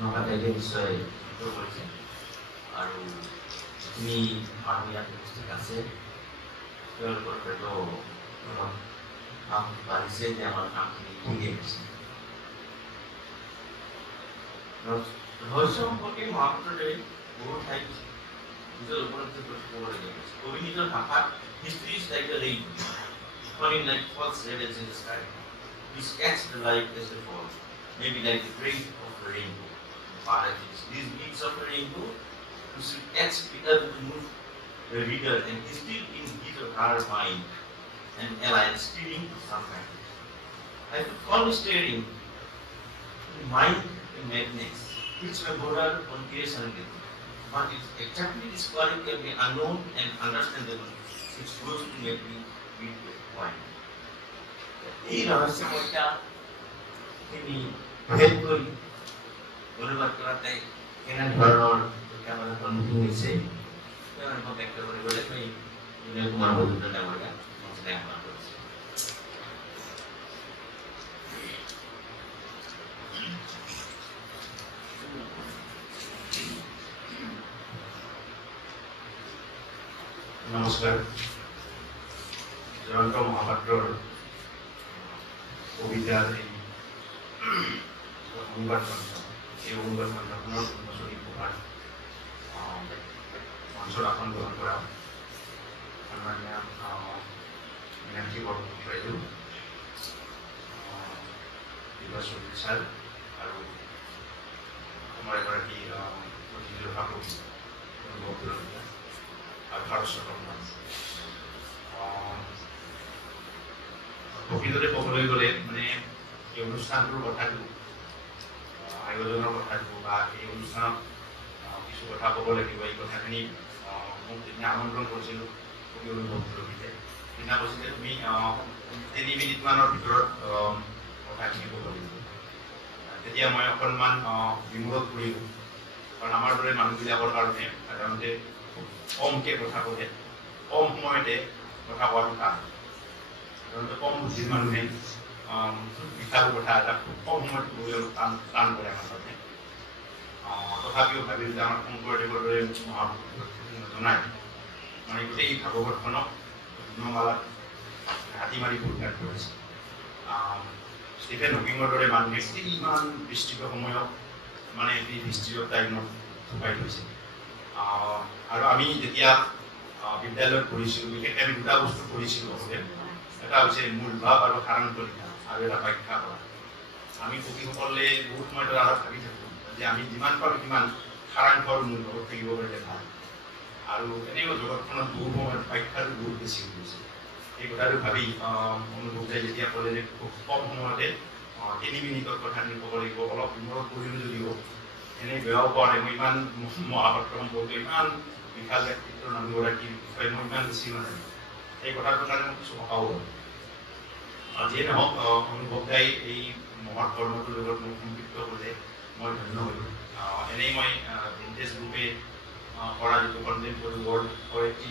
নকাটাইকে নিশ্চয় কৰিছে আৰু যিখিনি মানুহ ইয়াত উপস্থিত আছে তেওঁলোকৰ হয়তো অলপ কাম বাঢ়িছে যে আমাৰ কামখিনি ঠিকেই হৈছে। ৰহস্য সম্পৰ্কে মহাপুৰুষে বহু ঠাইত নিজৰ উপলব্ধি ক'বলগীয়া হৈছে। কবি নিজৰ ভাষাত history is like a rainbow, falling like false rivers in the sky, which catch the light as they fall, maybe like the grain of a rainbow. Parallels. These beats of a rainbow to catch Peter to move the reader and instill in his or her mind an alliance steering to some kind. I could call steering mind and magnets, which may border on creation again. But it's exactly this quality can be unknown and understandable, which goes to make me read the point. এই রহস্যময়টা তিনি ভেদ কৰি অনুবাদ কৰাতে কেনে ধৰণৰ camera সন্মুখীন হৈছে তেওঁলোকক ব্যক্ত কৰিবলৈ মই বিনয় কুমাৰ মজুমদাৰ ডাঙৰীয়া মঞ্চলৈ আহ্বান কৰিছোঁ। নমস্কাৰ। জয়ন্ত মহাপাত্ৰৰ কবিতাৰ এই অনুবাদ গ্ৰন্থ, এই অনুবাদ গ্ৰন্থখনৰ উন্মোচনী সভাত মঞ্চৰ আসন গ্ৰহণ কৰা সন্মানীয় মীনাক্ষী বৰগোহাঁই, বিভাসুদ্দিন ছাৰ আৰু আমাৰ এগৰাকী অতিথিৰ সভাপতি আৰু ভাৰত চৰকাৰ। প্ৰকৃততে ক'বলৈ গ'লে মানে এই অনুষ্ঠানটোৰ কথাটো, আয়োজনৰ কথাটো বা এই অনুষ্ঠানত কিছু কথা ক'ব লাগিব, এই কথাখিনি মোক যেতিয়া আমন্ত্ৰণ কৰিছিলোঁ কবি অনুভৱ ৰবিতে, সেইদিনা কৈছিলে তুমি 3 মিনিটমানৰ ভিতৰত কথাখিনি ক'ব লাগিব। তেতিয়া মই অকণমান বিমোৰত কৰিলোঁ, কাৰণ আমাৰ দৰে মানুহবিলাকৰ কাৰণে সাধাৰণতে কমকৈ কথা ক'লে, কম সময়তে কথা কোৱাটো টান। সাধাৰণতে কম বুদ্ধিৰ মানুহে বিষাৰু কথা এটা খুব কম সময়ত ক'বলৈ অলপ টান কৰে আমাৰ কাৰণে। তথাপিও ভাবিলোঁ যে আমাৰ শংকৰদেৱৰ দৰে মহাপুৰুষ জনাই মানে গোটেই ভাগৱতখনক গুণমালাত হাতী মাৰি পৰিত্যাগ কৰিছে। ষ্টিফেন হকিঙৰ দৰে মানুহে ইমান বিস্তৃত সময়ত মানে এই হিষ্ট্ৰী অফ টাইমত থুপাই থৈছে। আৰু আমি যেতিয়া বিদ্যালয়ত পঢ়িছিলোঁ, বিশেষকৈ আমি দুটা বস্তু পঢ়িছিলোঁ আগতে। এটা হৈছে মূল ভাৱ আৰু সাৰাংশ লিখা, আৰু এটা ব্যাখ্যা কৰা। আমি কবিসকলে বহুত সময় ধৰা ভাবি থাকোঁ যে আমি যিমান পাৰোঁ সিমান সাৰাংশ আৰু মূল ভাৱত থাকিব পাৰিলে ভাল। আৰু এনেও জগতখনত বহু সময়ত ব্যাখ্যাটো বহুত বেছি হৈ গৈছে। এই কথাটো ভাবি অনুভৱে যেতিয়া ক'লে যে খুব কম সময়তে 3 মিনিটৰ কথাখিনি ক'ব লাগিব, অলপ বিমোৰত কৰিলোঁ যদিও এনেই বেয়াও পোৱা নাই। মই ইমান মহাপাত্ৰ সম্পৰ্কে ইমান বিশাল ব্যক্তিত্বৰ মানুহগৰাকীৰ বিষয়ে মই ইমান বেছি নাজানো। এই কথাটোৰ কাৰণে মোক কিছু সকাও হ'ল। যিয়ে নহওক, অনুভৱ দাই এই মহৎ কৰ্মটোৰ লগত মোক সম্পৃক্ত কৰিলে মই ধন্য হ'লোঁ। এনেই মই ভিন্টেজ গ্ৰুপে কৰা যিটো কণ্টেম্পৰেৰী ৱৰ্ল্ড পয়েট্ৰি,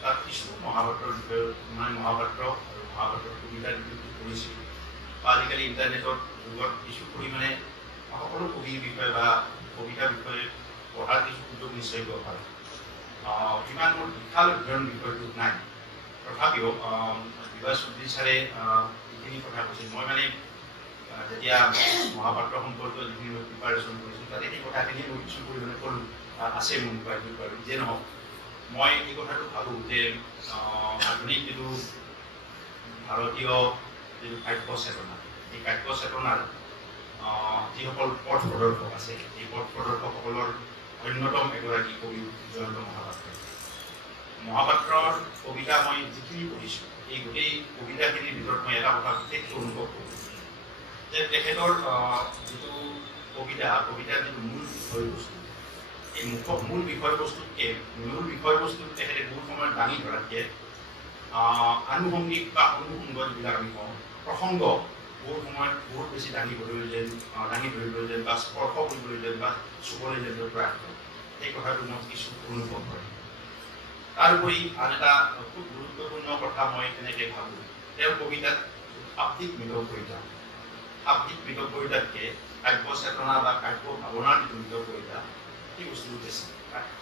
তাত কিছু মহাপাত্ৰৰ বিষয়ে মানে মহাপাত্ৰ আৰু মহাপাত্ৰৰ কবিতাৰ যিটো কৰিছিলোঁ, বা আজিকালি ইণ্টাৰনেটৰ যুগত কিছু পৰিমাণে সকলো কবিৰ বিষয়ে বা কবিতাৰ বিষয়ে পঢ়াৰ কিছু সুযোগ নিশ্চয় দিব পাৰে। ইমান মোৰ বিশাল অধ্যয়ন বিষয়টোত নাই, তথাপিও বিভাসুদ্দিন ছাৰে যিখিনি কথা কৈছিল, মই মানে যেতিয়া মহাপাত্ৰ সম্পৰ্কীয় যিখিনি মই প্ৰিপাৰেশ্যন কৰিছিলোঁ তাতে সেই কথাখিনি মই কিছু পৰিমাণে ক'লোঁ, আছে মোৰ মোবাইলটোত বাৰু। যিয়ে নহওক, মই এই কথাটো ভাবোঁ যে আধুনিক যিটো ভাৰতীয় যিটো কাব্য চেতনা, এই কাব্য চেতনাৰ যিসকল পথ প্ৰদৰ্শক আছে, এই পথ প্ৰদৰ্শকসকলৰ অন্যতম এগৰাকী কবি জয়ন্ত মহাপাত্ৰ। মহাপাত্ৰৰ কবিতা মই যিখিনি পঢ়িছোঁ, এই গোটেই কবিতাখিনিৰ ভিতৰত মই এটা কথা বিশেষ অনুভৱ কৰোঁ যে তেখেতৰ যিটো কবিতাৰ যিটো মূল বিষয়বস্তু, এই মূল বিষয়বস্তুতকৈ তেখেতে বহুত সময়ত দাঙি ধৰাতকৈ আনুষংগিক বা অনুষংগ যিবিলাক আমি কওঁ, প্ৰসংগ বহুত সময়ত বহুত বেছি দাঙি ধৰিবলৈ যেন বা স্পৰ্শ কৰিবলৈ যেন বা চুবলৈ যেন প্ৰয়াস কৰে। এই কথাটো মই কিছু অনুভৱ কৰোঁ। তাৰোপৰি আন এটা খুব গুৰুত্বপূৰ্ণ কথা মই এনেকৈ ভাবোঁ, তেওঁৰ কবিতাত শাব্দিক মিলন কৰি যাওঁ। শাব্দিক মিতব্যয়িতাতকে কাব্য চেতনা বা কাব্য ভাৱনাৰ যিটো মিতব্যয়িতা সেই বস্তুটো বেছি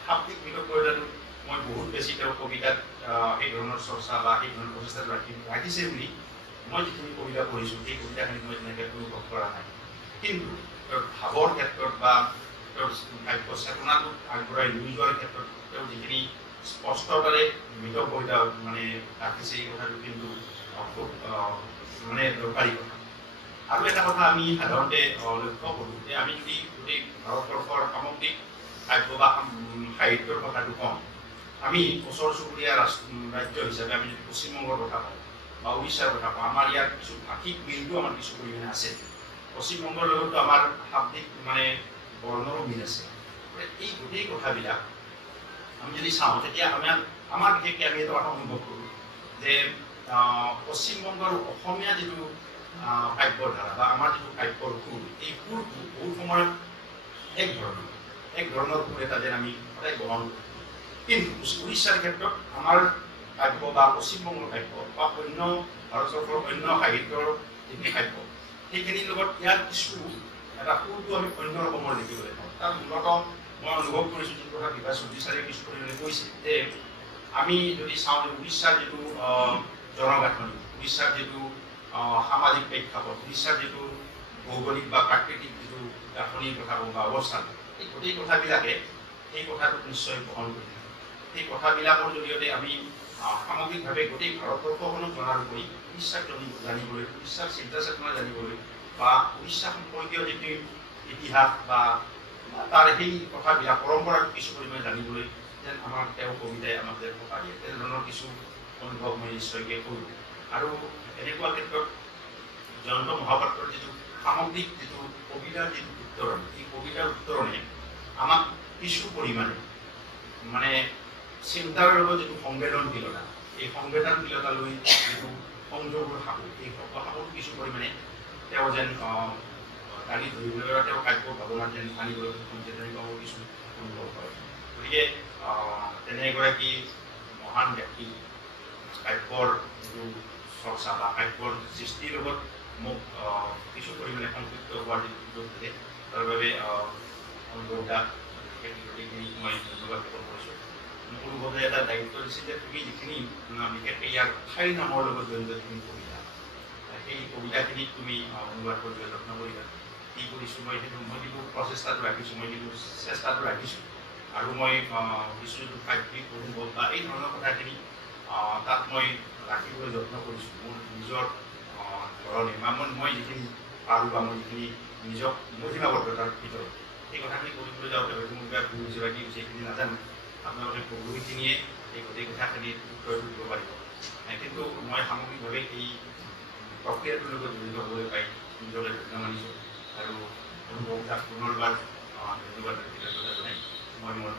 শাব্দিক মিতব্যয়িতাটো মই বহুত বেছি তেওঁৰ কবিতাত এই ধৰণৰ চৰ্চা বা এই ধৰণৰ প্ৰচেষ্টাটো ৰাখিছে বুলি মই যিখিনি কবিতা পঢ়িছোঁ সেই কবিতাখিনিত মই তেনেকৈ অনুভৱ কৰা নাই কিন্তু তেওঁৰ ভাৱৰ ক্ষেত্ৰত বা তেওঁৰ কাব্য চেতনাটোক আগবঢ়াই লৈ যোৱাৰ ক্ষেত্ৰত তেওঁ যিখিনি স্পষ্টতাৰে মিতব্যয়িতা মানে ৰাখিছে এই কথাটো কিন্তু খুব মানে দৰকাৰী কথা আৰু এটা কথা আমি সাধাৰণতে লক্ষ্য কৰোঁ যে আমি যদি গোটেই ভাৰতবৰ্ষৰ সামগ্ৰিক কাব্য বা সাহিত্যৰ কথাটো কওঁ আমি ওচৰ চুবুৰীয়া ৰাজ্য হিচাপে আমি যদি পশ্চিমবংগৰ কথা কওঁ বা উৰিষ্যাৰ কথা কওঁ আমাৰ ইয়াৰ কিছু ভাষিক মিলটো আমাৰ কিছু পৰিমাণে আছে পশ্চিমবংগৰ লগতো আমাৰ শাব্দিক মানে বৰ্ণৰো মিল আছে এই গোটেই কথাবিলাক আমি যদি চাওঁ তেতিয়া আমাৰ বিশেষকৈ আমি এটা কথা অনুভৱ কৰোঁ যে পশ্চিমবংগৰ অসমীয়া যিটো কাব্যৰ ধাৰা বা আমাৰ যিটো কাব্যৰ সুৰ এই সুৰটো বহুত সময়ত এক ধৰণৰ সুৰ এটা যেন আমি সদায় গ্ৰহণ কৰোঁ কিন্তু উৰিষ্যাৰ ক্ষেত্ৰত আমাৰ কাব্য বা পশ্চিমবংগৰ কাব্য বা অন্য ভাৰতবৰ্ষৰ অন্য সাহিত্যৰ যিখিনি কাব্য সেইখিনিৰ লগত ইয়াৰ কিছু এটা সুৰটো আমি অন্য ৰকমৰ দেখিবলৈ পাওঁ তাৰ মূলত মই অনুভৱ কৰিছোঁ যিটো কথা বিভাস চৌধুৰীয়ে কিছু পৰিমাণে কৈছে যে আমি যদি চাওঁ যে উৰিষ্যাৰ যিটো জনগাঁথনি উৰিষ্যাৰ যিটো সামাজিক প্ৰেক্ষাপট উৰিষ্যাৰ যিটো ভৌগোলিক বা প্ৰাকৃতিক যিটো গাঁথনিৰ কথা বা অৱস্থান এই গোটেই কথাবিলাকে সেই কথাটোক নিশ্চয় বহন কৰি থাকে সেই কথাবিলাকৰ জৰিয়তে আমি সামগ্ৰিকভাৱে গোটেই ভাৰতবৰ্ষখনক জনাৰ উপৰি উৰিষ্যাক জানিবলৈ উৰিষ্যাৰ চিন্তা চেতনা জানিবলৈ বা উৰিষ্যা সম্পৰ্কীয় যিটো ইতিহাস বা তাৰ সেই কথাবিলাক পৰম্পৰাটো কিছু পৰিমাণে জানিবলৈ যেন আমাক তেওঁ কবিতাই আমাক যেন সকাহ দিয়ে তেনেধৰণৰ কিছু অনুভৱ মই নিশ্চয়কৈ কৰোঁ আৰু এনেকুৱা ক্ষেত্ৰত জয়ন্ত মহাপাত্ৰৰ যিটো সামগ্ৰিক যিটো কবিতাৰ যিটো উত্তৰণ এই কবিতাৰ উত্তৰণে আমাক কিছু পৰিমাণে মানে চিন্তাৰ লগত যিটো সংবেদনশীলতা এই সংবেদনশীলতালৈ যিটো সংযোগৰ সাপোৰ এই সাপোৰ কিছু পৰিমাণে তেওঁ যেন দাঙি ধৰিবলৈ বা তেওঁ কাব্য ভাৱনা যেন আনিবলৈ তেনেকুৱাও কিছু অনুভৱ কৰে গতিকে তেনে এগৰাকী মহান ব্যক্তি কাব্যৰ যিটো চৰ্চা বা কাব্যৰ সৃষ্টিৰ লগত মোক কিছু পৰিমাণে সংযুক্ত হোৱাৰ যিটো সুযোগ থাকে তাৰ বাবে অনুভৱতাক গোটেইখিনি মই ধন্যবাদ জ্ঞাপন কৰিছোঁ মোক অনুভৱে এটা দায়িত্ব দিছে যে তুমি যিখিনি বিশেষকৈ ইয়াৰ ঠাইৰ নামৰ লগত জড়িত যিখিনি কবিতা সেই কবিতাখিনিক তুমি অনুবাদ কৰিবলৈ যত্ন কৰিবা কি কৰিছোঁ মই সেইটো মই কিন্তু প্ৰচেষ্টাটো ৰাখিছোঁ মই কিন্তু চেষ্টাটো ৰাখিছোঁ আৰু মই কিছু যিটো কাব্যিক অনুভৱ বা এই ধৰণৰ কথাখিনি তাত মই ৰাখিবলৈ যত্ন কৰিছোঁ মোৰ নিজৰ ধৰণে বা মই যিখিনি পাৰোঁ বা মই যিখিনি নিজক মহিমাবদ্ধতাৰ ভিতৰত সেই কথাখিনি কৰিবলৈ যাওঁতে হয়তো মোৰ কিবা ভুল হৈছে বা কি হৈছে সেইখিনি নাজানো আপোনালোকে পঢ়ুৱৈখিনিয়ে এই গোটেই কথাখিনিৰ উত্তৰটো দিব পাৰিব কিন্তু মই সামগ্ৰিকভাৱে এই প্ৰক্ৰিয়াটোৰ লগত জড়িত হ'বলৈ পাই নিজকে ধন্য মানিছোঁ আৰু অনুভৱতাক পুনৰবাৰ ধন্যবাদ কৃতজ্ঞতা জনাই মই মোৰ